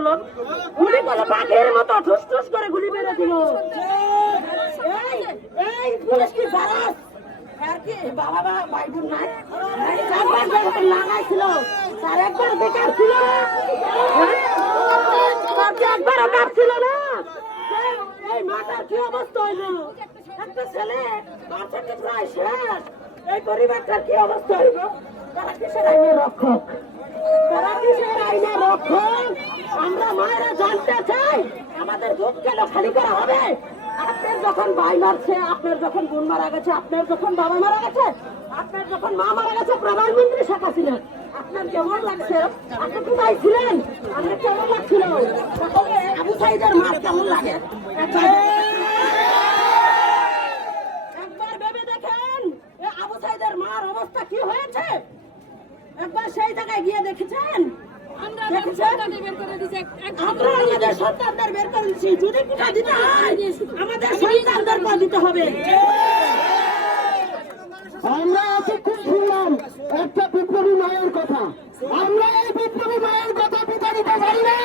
করলো, গুলি করলো, পাখির মতো ঠুস ঠুস করে গুলি মেরে দিল। এই পুলিশ কি জানাস? আর কি বাবা বাবা বাইবুল নাই, চারবার যখন লাগাইছিল তার একবার বেকার ছিল, একবার কাজ ছিল না। এই মাটার কি অবস্থা হইল? একটা ছেলে বাচ্চাকে প্রায় শেষ, এই পরিবারটার কি অবস্থা হইল? তারা কিসের আইনের রক্ষক? তারা কিসের আইনের রক্ষক? আমরা মায়েরা জানতে চাই আমাদের বুক কেন খালি করা হবে? আপনার যখন ভাই মারছে, আপনার যখন বোন মারা গেছে, আপনার যখন বাবা মারা গেছে, আপনার যখন মা মারা গেছে, প্রধানমন্ত্রী শেখ হাসিনা, আপনার কেমন লাগছে? আপনি কোথায় ছিলেন? আপনার কেমন লাগছিল? আবু সাইদের মার কেমন লাগে? একবার ভেবে দেখেন আবু সাইদের মার অবস্থা কি হয়েছে? একবার সেই জায়গায় গিয়ে দেখেছেন? আমরা আমাদের সন্তানদের বের করে দিচ্ছি, যদি কোথা দিতে হয় আমাদের সন্তানদের দিতে হবে। আমরা এতক্ষণ শুনলাম একটা বিপ্লবী মায়ের কথা, আমরা এই বিপ্লবী মায়ের কথা বিতাড়িত পারি না।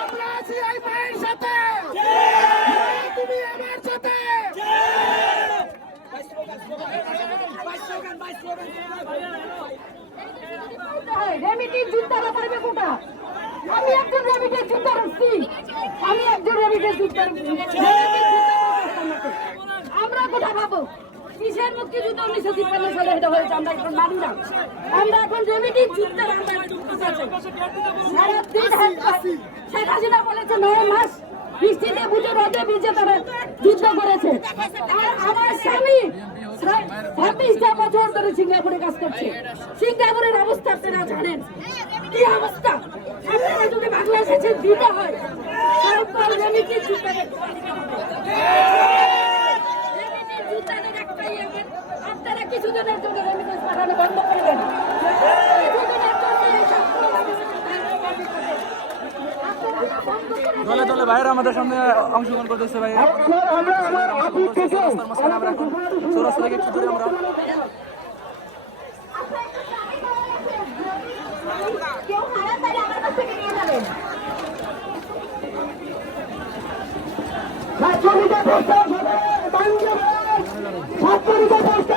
আমরা আছি এই মায়ের সাথে, তুমি আমার সাথে। রেমিটেন্স যোদ্ধারা পারবে কোটা? আমি একজন রেমিটেন্স যোদ্ধা রচ্ছি, আমি একজন রেমিটেন্স যোদ্ধা। আমরা কোথা পাবো? কিসের মুক্তিযুদ্ধ 1953 সালে এটা হয়েছে, আমরা এখন মানি না। আমরা এখন রেমিটেন্স যুদ্ধের শেখ হাসিনা বলেছে 9 মাস বৃষ্টিতে বুঝে রোদে ভিজে তারা যুদ্ধ করেছে। আর আমার স্বামী 26টা বছর ধরে সিঙ্গাপুরে কাজ করছে। সিঙ্গাপুরের অবস্থা আপনারা জানেন কি অবস্থা। আপনারা যদি বাংলাদেশে দিতে হয় আপনারা কিছুদিনের জন্য রেমিটেন্স পাঠানো বন্ধ করে দেন। দলে দলে ভাইয়েরা আমাদের সামনে অংশগ্রহণ করতেছে। ভাই চৌরাস্তা থেকে একটু দূরে আমরা ছাত্রলীগের প্রস্তাব হবে, ছাত্রলীগের প্রস্তাব